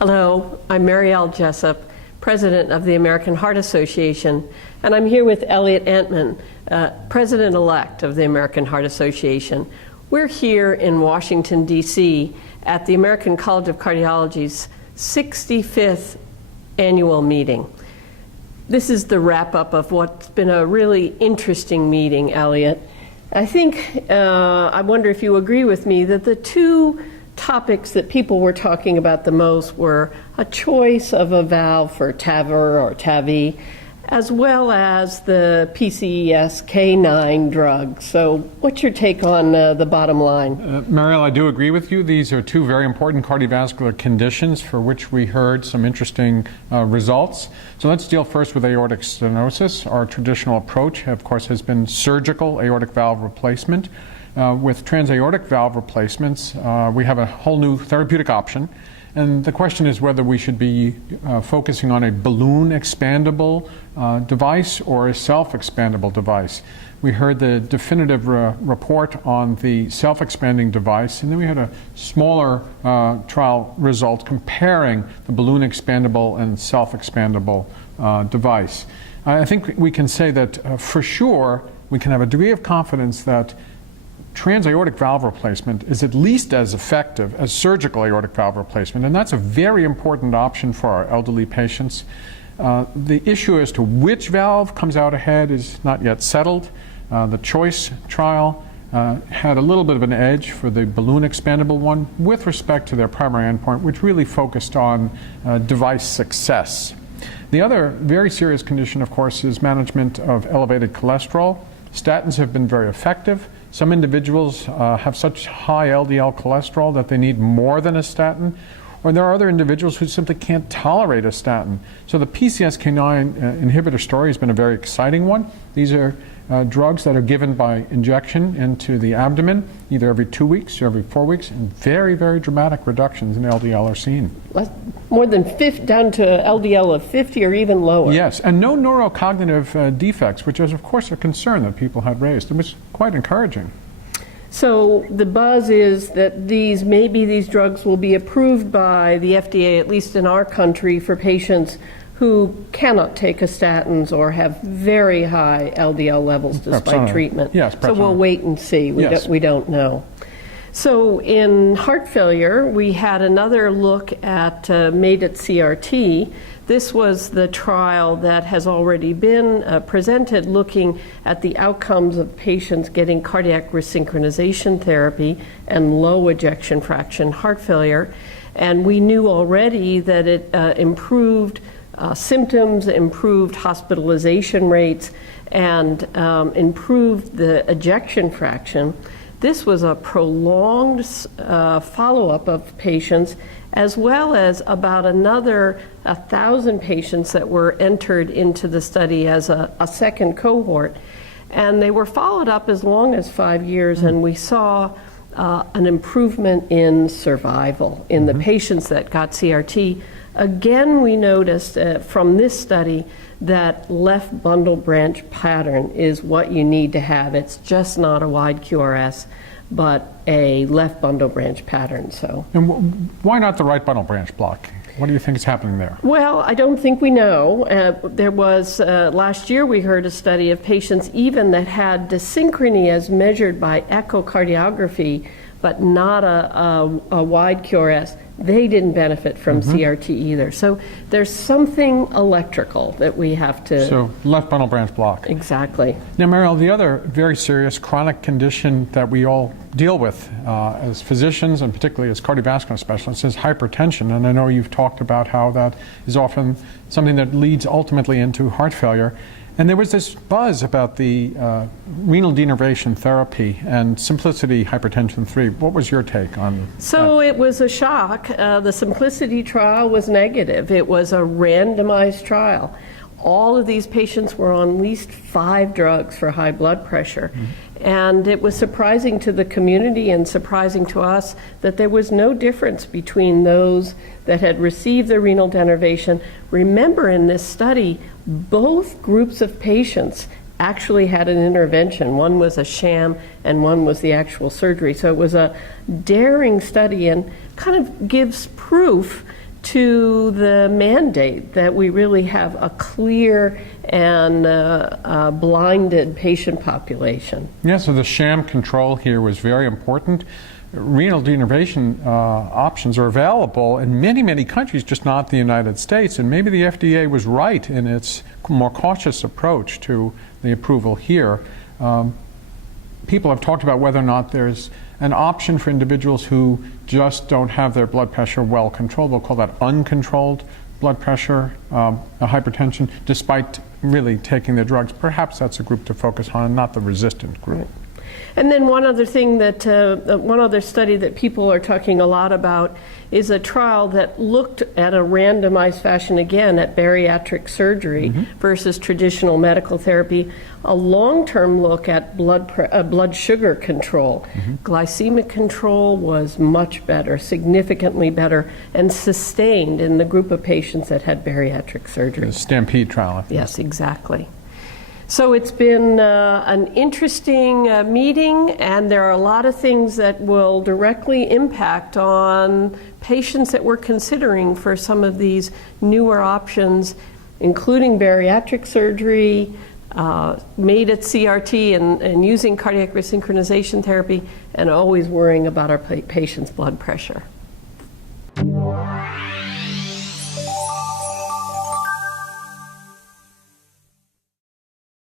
Hello, I'm Mariell Jessup, President of the American Heart Association, and I'm here with Elliott Antman, President-elect of the American Heart Association. We're here in Washington, D.C. at the American College of Cardiology's 65th annual meeting. This is the wrap-up of what's been a really interesting meeting, Elliott. I think, I wonder if you agree with me, that the two topics that people were talking about the most were a choice of a valve for TAVR or TAVI, as well as the PCSK9 drug. So what's your take on the bottom line? Mariel, I do agree with you. These are two very important cardiovascular conditions for which we heard some interesting results. So let's deal first with aortic stenosis. Our traditional approach, of course, has been surgical aortic valve replacement. With transaortic valve replacements, we have a whole new therapeutic option. And the question is whether we should be focusing on a balloon expandable device or a self-expandable device. We heard the definitive report on the self-expanding device, and then we had a smaller trial result comparing the balloon expandable and self-expandable device. I think we can say that for sure we can have a degree of confidence that transaortic valve replacement is at least as effective as surgical aortic valve replacement, and that's a very important option for our elderly patients. The issue as to which valve comes out ahead is not yet settled. The CHOICE trial had a little bit of an edge for the balloon expandable one with respect to their primary endpoint, which really focused on device success. The other very serious condition, of course, is management of elevated cholesterol. Statins have been very effective. Some individuals have such high LDL cholesterol that they need more than a statin, or there are other individuals who simply can't tolerate a statin. So the PCSK9 inhibitor story has been a very exciting one. These are drugs that are given by injection into the abdomen, either every 2 weeks or every 4 weeks, and very, very dramatic reductions in LDL are seen. More than 50, down to LDL of 50 or even lower. Yes, and no neurocognitive defects, which is, of course, a concern that people had raised. It was quite encouraging. So the buzz is that maybe these drugs will be approved by the FDA, at least in our country, for patients who cannot take a statins or have very high LDL levels despite treatment. Yes, so we'll wait and see. We don't know. So in heart failure, we had another look at MADE-IT CRT. This was the trial that has already been presented, looking at the outcomes of patients getting cardiac resynchronization therapy and low ejection fraction heart failure. And we knew already that it improved symptoms, improved hospitalization rates, and improved the ejection fraction. This was a prolonged follow-up of patients, as well as about another 1,000 patients that were entered into the study as a second cohort. And they were followed up as long as 5 years, and we saw an improvement in survival in the patients that got CRT. Again, we noticed from this study that left bundle branch pattern is what you need to have. It's just not a wide QRS, but a left bundle branch pattern. So, and why not the right bundle branch block? What do you think is happening there? Well, I don't think we know. There was, last year we heard a study of patients even that had dysynchrony as measured by echocardiography, but not a wide QRS. They didn't benefit from CRT either. So there's something electrical that we have to... So left bundle branch block. Exactly. Now, Mariel, the other very serious chronic condition that we all deal with as physicians and particularly as cardiovascular specialists is hypertension. And I know you've talked about how that is often something that leads ultimately into heart failure. And there was this buzz about the renal denervation therapy and Simplicity Hypertension 3. What was your take on that? So it was a shock. The Simplicity trial was negative. It was a randomized trial. All of these patients were on at least 5 drugs for high blood pressure. And it was surprising to the community and surprising to us that there was no difference between those that had received the renal denervation. Remember, in this study, both groups of patients actually had an intervention. One was a sham and one was the actual surgery. So it was a daring study and kind of gives proof to the mandate that we really have a clear and blinded patient population. Yeah, so the sham control here was very important. Renal denervation options are available in many, many countries, just not the United States. And maybe the FDA was right in its more cautious approach to the approval here. People have talked about whether or not there's an option for individuals who just don't have their blood pressure well controlled. We'll call that uncontrolled blood pressure, hypertension, despite really taking the drugs. Perhaps that's a group to focus on, not the resistant group. Right. And then one other thing that, one other study that people are talking a lot about is a trial that looked at a randomized fashion again at bariatric surgery versus traditional medical therapy, a long-term look at blood sugar control. Glycemic control was much better, significantly better, and sustained in the group of patients that had bariatric surgery. The Stampede trial. Yes, exactly. So it's been an interesting meeting, and there are a lot of things that will directly impact on patients that we're considering for some of these newer options, including bariatric surgery, made at CRT, and using cardiac resynchronization therapy, and always worrying about our patient's blood pressure.